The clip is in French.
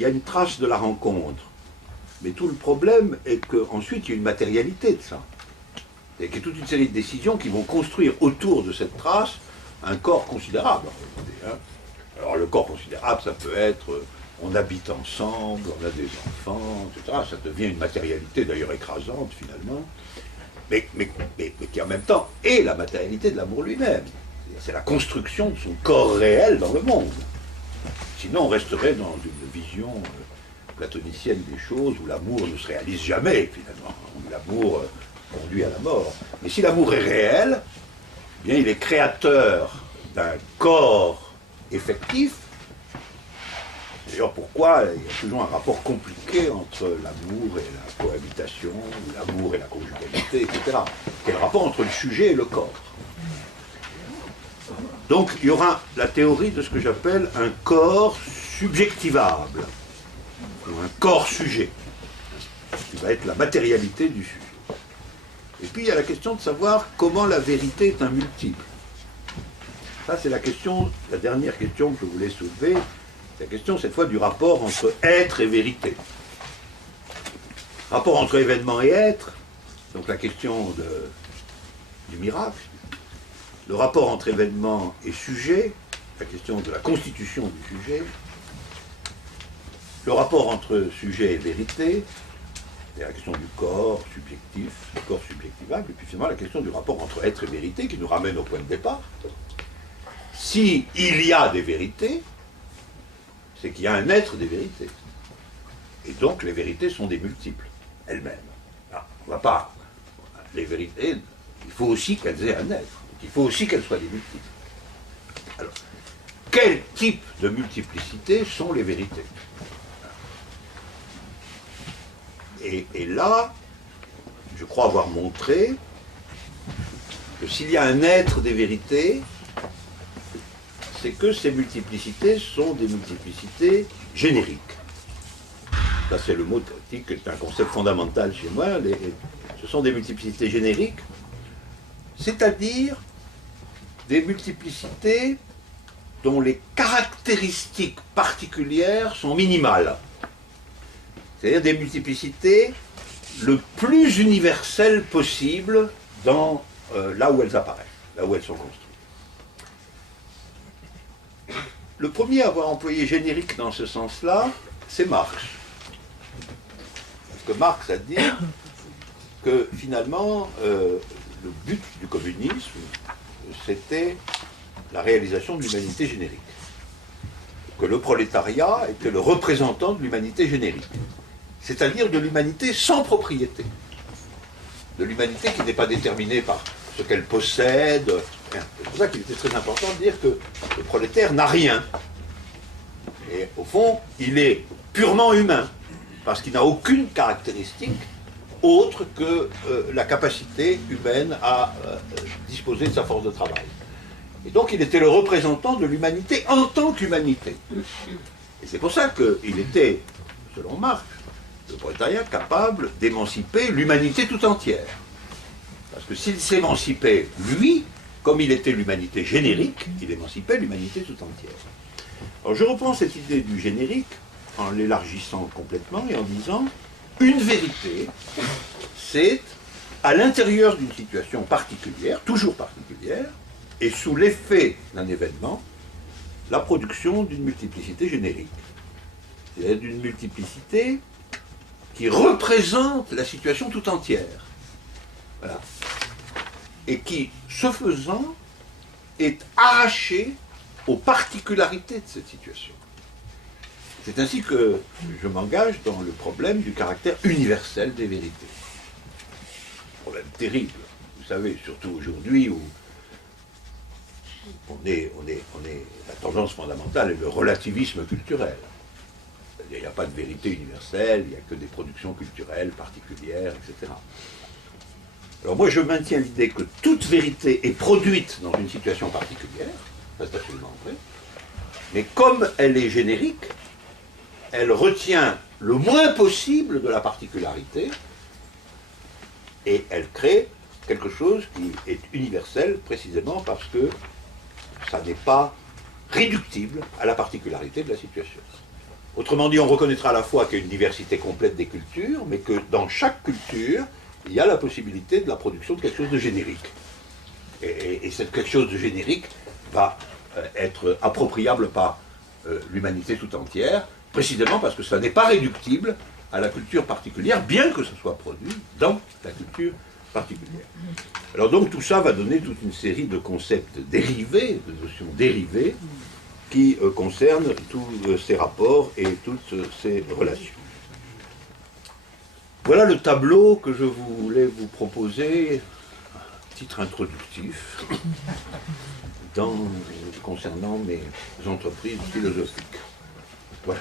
il y a une trace de la rencontre. Mais tout le problème est qu'ensuite, il y a une matérialité de ça. Il y a toute une série de décisions qui vont construire autour de cette trace un corps considérable. Alors le corps considérable, ça peut être, on habite ensemble, on a des enfants, etc. Ça devient une matérialité d'ailleurs écrasante finalement, mais qui en même temps est la matérialité de l'amour lui-même. C'est la construction de son corps réel dans le monde. Sinon on resterait dans une vision platonicienne des choses où l'amour ne se réalise jamais finalement, où l'amour conduit à la mort. Mais si l'amour est réel, eh bien il est créateur d'un corps effectif. D'ailleurs, pourquoi il y a toujours un rapport compliqué entre l'amour et la cohabitation, l'amour et la conjugalité, etc. Quel rapport entre le sujet et le corps? Donc, il y aura la théorie de ce que j'appelle un corps subjectivable, ou un corps-sujet, qui va être la matérialité du sujet. Et puis, il y a la question de savoir comment la vérité est un multiple. Ça, c'est la question, la dernière question que je voulais soulever, c'est la question, cette fois, du rapport entre être et vérité. Rapport entre événement et être, donc la question du miracle, le rapport entre événement et sujet, la question de la constitution du sujet, le rapport entre sujet et vérité, c'est la question du corps subjectif, du corps subjectivable, et puis finalement la question du rapport entre être et vérité qui nous ramène au point de départ. Si il y a des vérités, c'est qu'il y a un être des vérités. Et donc les vérités sont des multiples, elles-mêmes. Alors, on ne va pas. Les vérités, il faut aussi qu'elles aient un être. Il faut aussi qu'elles soient des multiples. Alors, quel type de multiplicité sont les vérités? Et là, je crois avoir montré que s'il y a un être des vérités, c'est que ces multiplicités sont des multiplicités génériques. Ça, c'est le mot qui est un concept fondamental chez moi. Ce sont des multiplicités génériques, c'est-à-dire des multiplicités dont les caractéristiques particulières sont minimales. C'est-à-dire des multiplicités le plus universelles possible dans là où elles apparaissent, là où elles sont construites. Le premier à avoir employé générique dans ce sens-là, c'est Marx. Parce que Marx a dit que finalement, le but du communisme, c'était la réalisation de l'humanité générique. Que le prolétariat était le représentant de l'humanité générique. C'est-à-dire de l'humanité sans propriété. De l'humanité qui n'est pas déterminée par ce qu'elle possède. C'est pour ça qu'il était très important de dire que le prolétaire n'a rien. Et au fond, il est purement humain, parce qu'il n'a aucune caractéristique autre que la capacité humaine à disposer de sa force de travail. Et donc il était le représentant de l'humanité en tant qu'humanité. Et c'est pour ça qu'il était, selon Marx, le prolétariat capable d'émanciper l'humanité tout entière. Parce que s'il s'émancipait, lui, comme il était l'humanité générique, il émancipait l'humanité tout entière. Alors je reprends cette idée du générique en l'élargissant complètement et en disant une vérité, c'est à l'intérieur d'une situation particulière, toujours particulière, et sous l'effet d'un événement, la production d'une multiplicité générique. C'est-à-dire d'une multiplicité qui représente la situation tout entière. Voilà. Et qui, ce faisant, est arrachée aux particularités de cette situation. C'est ainsi que je m'engage dans le problème du caractère universel des vérités. Problème terrible, vous savez, surtout aujourd'hui où la tendance fondamentale est le relativisme culturel. C'est-à-dire il n'y a pas de vérité universelle, il n'y a que des productions culturelles particulières, etc. Alors moi je maintiens l'idée que toute vérité est produite dans une situation particulière, ça c'est absolument vrai, mais comme elle est générique, elle retient le moins possible de la particularité et elle crée quelque chose qui est universel précisément parce que ça n'est pas réductible à la particularité de la situation. Autrement dit, on reconnaîtra à la fois qu'il y a une diversité complète des cultures, mais que dans chaque culture, il y a la possibilité de la production de quelque chose de générique. Et cette quelque chose de générique va être appropriable par l'humanité tout entière, précisément parce que ça n'est pas réductible à la culture particulière, bien que ce soit produit dans la culture particulière. Alors donc tout ça va donner toute une série de concepts dérivés, de notions dérivées, qui concernent tous ces rapports et toutes ces relations. Voilà le tableau que je voulais vous proposer, à titre introductif, concernant mes entreprises philosophiques. Voilà.